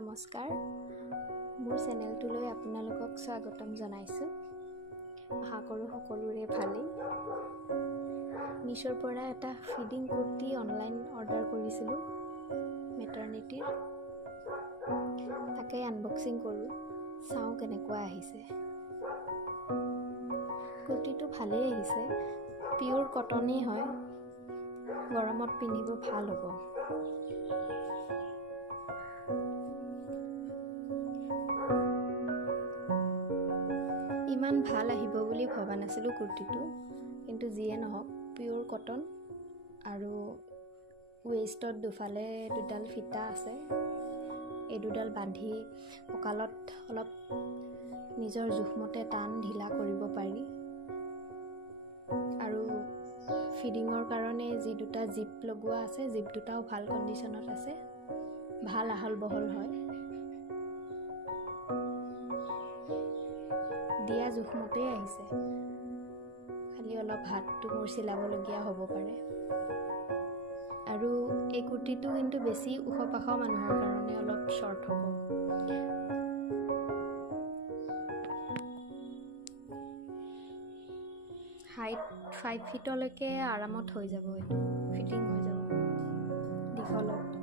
নমস্কাৰ মোৰ চেনেলটোলৈ আপোনালোকক স্বাগতম জনাইছোঁ। আশা কৰোঁ সকলোৰে ভালেই। মিছোৰ পৰা এটা ফিডিং কুৰ্তি অনলাইন অৰ্ডাৰ কৰিছিলোঁ মেটাৰনিটিৰ। তাকে আনবক্সিং কৰোঁ, চাওঁ কেনেকুৱা আহিছে। কুৰ্তিটো ভালেই আহিছে, পিয়'ৰ কটনেই হয়, গৰমত পিন্ধিব ভাল হ'ব। ইমান ভাল আহিব বুলি ভবা নাছিলোঁ কুৰ্তিটো, কিন্তু যিয়ে নহওক পিয়'ৰ কটন আৰু ৱেষ্টত দুফালে দুডাল ফিটা আছে। এই দুডাল বান্ধি কঁকালত অলপ নিজৰ জোখমতে টান ঢিলা কৰিব পাৰি। আৰু ফিডিঙৰ কাৰণে যি দুটা জিপ লগোৱা আছে, জিপ দুটাও ভাল কণ্ডিশ্যনত আছে, ভাল আহল বহল হয়। দিয়া জোখমতেই আহিছে, খালি অলপ হাতটো মোৰ চিলাবলগীয়া হ'ব পাৰে। আৰু এই কুৰ্তিটো কিন্তু বেছি ওখ পাখ মানুহৰ কাৰণে অলপ শ্বৰ্ট হ'ব। হাইট 5 ফিটলৈকে আৰামত হৈ যাব, এইটো ফিটিং হৈ যাব দীঘলত।